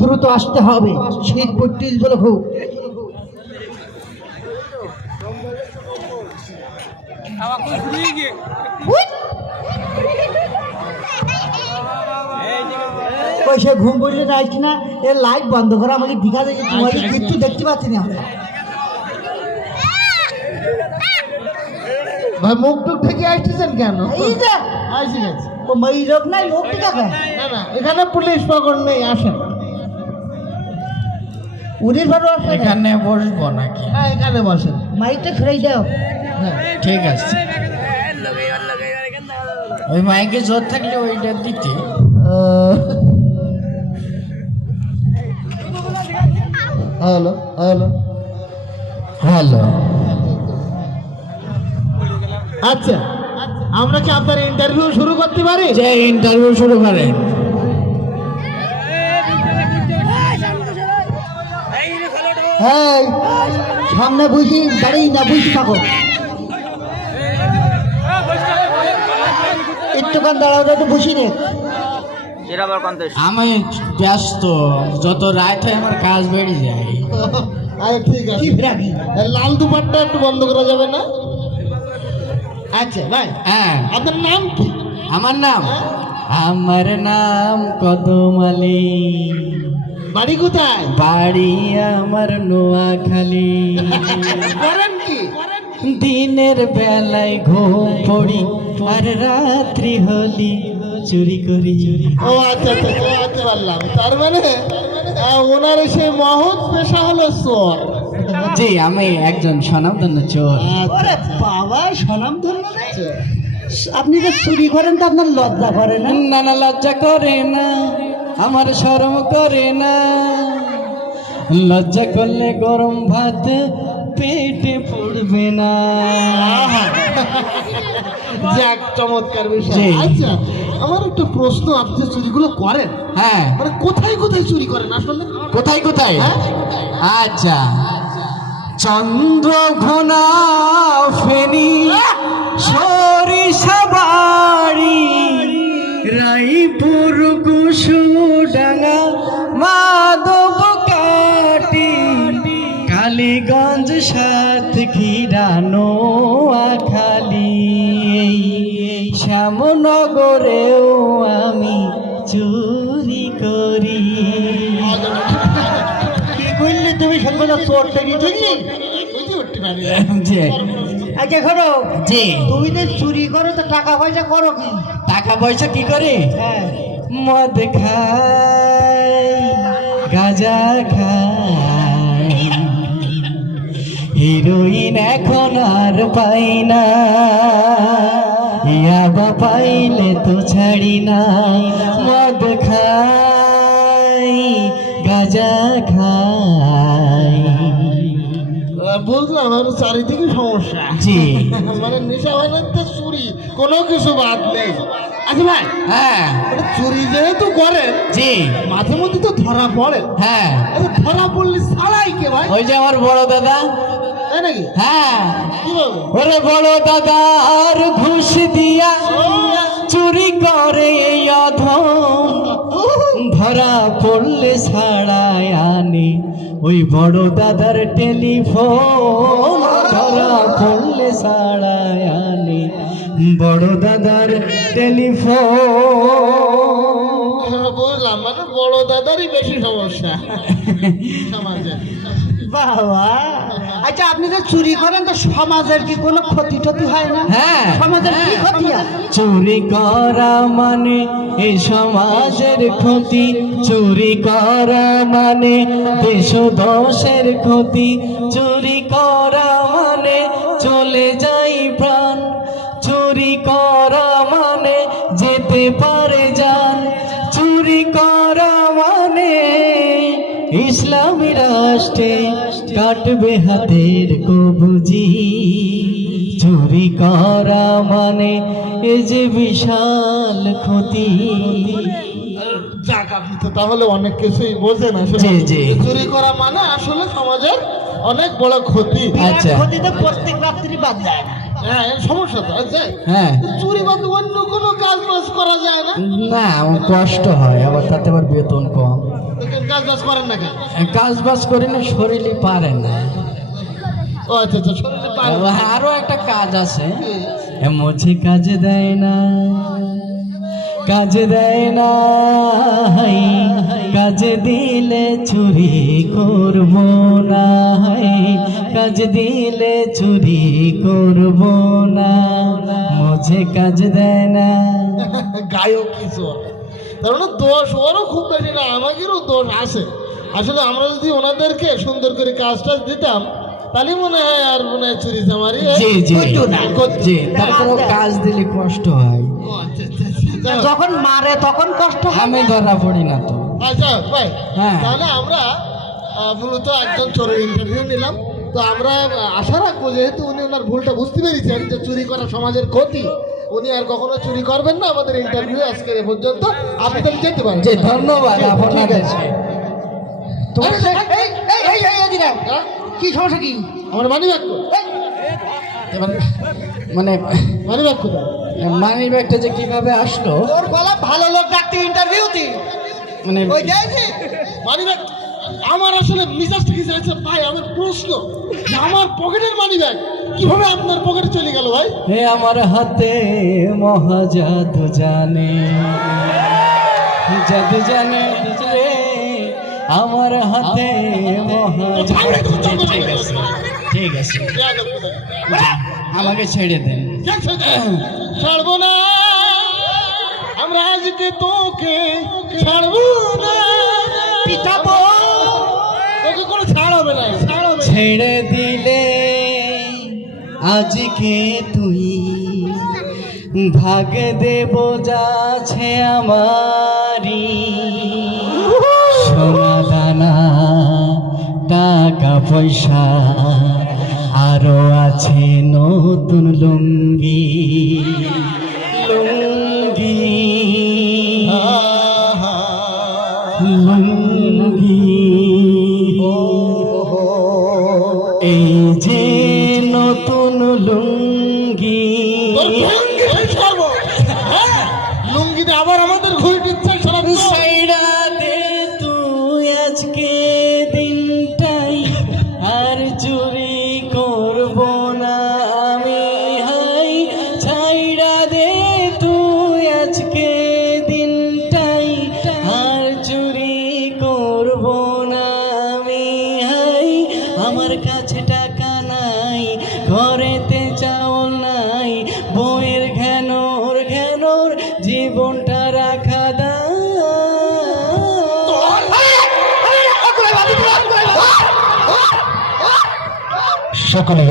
দ্রুত আসতে হবে, শীত পড়তিস বলে খুব। সে ঘুম পড়লে যাচ্ছি না, এর লাইট বন্ধ করে আমাকে দেখা যায়, তোমাকে কিচ্ছু দেখতে পাচ্ছি না। ভাই মুখ টুক থেকে আসতেছেন কেন? এই যে আসি গেছে। ও মই লোক নাই, লোক দেখাবে না না, এখানে পুলিশ পাকড় নেই, আসেন। উনির বারো এখানে বসবো নাকি? হ্যাঁ এখানে বসেন। মাইকটা ফিরাই দাও। হ্যাঁ ঠিক আছে। ওই মাইকে জোর থাকলে ওইটা দিতে। Hello hello hello. আচ্ছা, আমরা কি আপনার ইন্টারভিউ শুরু করতে পারি? যে ইন্টারভিউ শুরু করেন। হ্যাঁ, সামনে বুঝি দাঁড়িয়ে না, বুঝি থাকো একটুখান দাঁড়াও, তো বুঝি নে। আমি ব্যস্ত, যত রাত হয় আমার কাজ বেড়ে যায়। আরে ঠিক আছে, কি ফিরাবি? লাল দুপাট্টা একটু বন্ধ করা যাবে না? আচ্ছা ভাই, হ্যাঁ, আপনার নাম কি? আমার নাম কদম আলী। বাড়ি কোথায়? বাড়ি আমার নোয়াখালী। করেন কি? দিনের বেলায় ঘুম পড়ি, আর রাত্রি হলি চুরি করি। ও আচ্ছা আচ্ছা, আচ্ছা পারলাম। তার মানে ওনার সেই মহৎ পেশা হলো চোর। জি, আমি একজন স্বনামধন্য চোর। ওরে বাবা, সনাম ধন্য রে। আপনি যে চুরি করেন তো আপনার লজ্জা করে না? না না, লজ্জা করে না, আমার শরম করে না। লজ্জা করলে গরম ভাত পেটে পড়বে না। যাক, চমৎকার বিষয়। জি। আচ্ছা, আমার একটা প্রশ্ন, আপনি যে চুরিগুলো করেন, হ্যাঁ, মানে কোথায় কোথায় চুরি করেন আসলে? কোথায় কোথায়? হ্যাঁ? আচ্ছা, চন্দ্রঘোনা, ফেনী, সরিষা বাড়ি, রায়পুর, কুসুডাঙ্গা, মাধবকাটি, কালীগঞ্জ, সাতক্ষীরা, নোয়াখালী, শ্যামনগরেও আমি চুরি করি। কি করলি তুমি? সর্বদা চোর তৈরি তুললি। জি আচ্ছা করো, জি। তুমি যে চুরি করো তো টাকা পয়সা করো কি? টাকা পয়সা কি করে? হ্যাঁ, মদ খাই, গাঁজা খাই, হিরোইন এখন আর পাই না, ইয়াবা পাইলে তো ছাড়ি না। মদ খাই, গাঁজা খাই। বুঝলাম, আমার চারিদিকে সমস্যা। জি। মানে নেশা বানাতে চুরি, কোনো কিছু বাদ নেই। আচ্ছা ভাই, হ্যাঁ, মানে চুরি যেহেতু করেন, জি, মাঝে মধ্যে তো ধরা পড়ে। হ্যাঁ। আচ্ছা, ধরা পড়লে ছাড়াই কে ভাই? ওই যে আমার বড় দাদা। তাই নাকি? হ্যাঁ, কিভাবে? ওরে বড় দাদা আর ঘুষ দিয়া চুরি করে এই অধম, ধরা পড়লে ছাড়াই আনে ওই বড় দাদার টেলিফোন, ধরা পড়লে ছাড়াই আনে বড় দাদার টেলিফোন। বুঝলাম, মানে বড় দাদারই বেশি সমস্যা সমাজে। বাবা। আচ্ছা, আপনি যে চুরি করেন তো সমাজের কি কোনো ক্ষতি টতি হয় না? হ্যাঁ, সমাজের কি ক্ষতি হয়? চুরি করা মানে এই সমাজের ক্ষতি, চুরি করা মানে দেশ দশের ক্ষতি, চুরি করা মানে চলে যাই প্রাণ, চুরি করা মানে যেতে পারে জান, চুরি করা মানে ইসলামী রাষ্ট্রে কাটবে হাতের কবজি, চুরি করা মানে এ যে বিশাল ক্ষতি। যাক, আপনি তো তাহলে অনেক কিছুই বোঝেন আসলে। জি, জি। চুরি করা মানে আসলে সমাজের অনেক বড় ক্ষতি। আচ্ছা। ক্ষতিতে প্রত্যেক রাত্রি বাদ যায় না। হ্যাঁ, এই সমস্যা তো আছে। হ্যাঁ, চুরি বাদে অন্য কোনো কাজ বাজ করা যায় না? না, আমার কষ্ট হয়, আবার তাতে আবার বেতন কম। কাজ বাজ করেন না কেন? কাজ বাজ করি না, শরীরই পারে না। ও আচ্ছা আচ্ছা, শরীরে পারেন না। আরো একটা কাজ আছে, মুঝে কাজ দেয় না, কাজ দেয় না, কাজ দিলে চুরি করব না, কাজ দিলে চুরি করব না, মুঝে কাজ দেয় না। গায়ক কি স্বর, তার মানে দোষ ওরও খুব বেশি না, আমাদেরও দোষ আছে। আসলে আমরা যদি ওনাদেরকে সুন্দর করে কাজটা দিতাম তাহলে মনে হয় আর মনে হয় চুরি চামারি জি জি করতো। জি, তারপরে কাজ দিলে কষ্ট হয়। ও আচ্ছা আচ্ছা আচ্ছা, যাও। যখন মারে তখন কষ্ট হয় আমি না? ধরা পড়ি না তো। আচ্ছা ভাই, হ্যাঁ। তাহলে আমরা মূলত একজন চোরের ইন্টারভিউ নিলাম। তো আমরা আশা রাখবো যেহেতু উনি ওনার ভুলটা বুঝতে পেরেছেন যে চুরি করা সমাজের ক্ষতি, উনি আর কখনো চুরি করবেন না। আমাদের ইন্টারভিউ আজকে এ পর্যন্ত, আপনি তাহলে যেতে পারেন। জি, ধন্যবাদ আপনাদের। তোমার দিনা হ্যাঁ? কি সমস্যা কি? আমার মানি ব্যাগ মানে মানি ব্যাগ কোথায়? মানি ব্যাগটা যে কিভাবে আসলো, তোর গলা ভালো লোক ডাকতে ইন্টারভিউতে মানে ওই যাইছে মানি ব্যাগ আমার আসলে মিজাজটা কি যাচ্ছে ভাই, আমার প্রশ্ন যে আমার পকেটের মানি ব্যাগ কিভাবে আপনার পকেটে চলে গেল ভাই? হে আমার হাতে মহাজাদু জানে, জাদু জানে রে, আমার হাতে মহাজাদু। ঠিক আছে ঠিক আছে, আমাকে ছেড়ে দেন। ছাড়বো না আমরা আজকে তোকে, ছাড়বো না পিটাবো তোকে কোনো ছাড় হবে না, ছাড় হবে না। ছেড়ে দিলে আজকে তুই ভাগ দেব যাচ্ছে আমারি, সোনা দানা টাকা পয়সা আরো আছে নতুন লুঙ্গি, লুঙ্গি লুঙ্গি, এই যে নতুন লুঙ্গি। লুঙ্গিতে আবার আমাদের ঘুরে দিচ্ছে সাইডা দে তুই আজকে দিনটাই, আর চুরি করব না আমি, হাই ছাইড়া দে তুই আজকে দিনটাই, আর চুরি করব না আমি, হাই আমার কাছে টাকা নাই, ঘরেতে চাউল নাই, বইয়ের ঘ্যানোর ঘ্যানোর জীবনটা রাখা দা। সকলে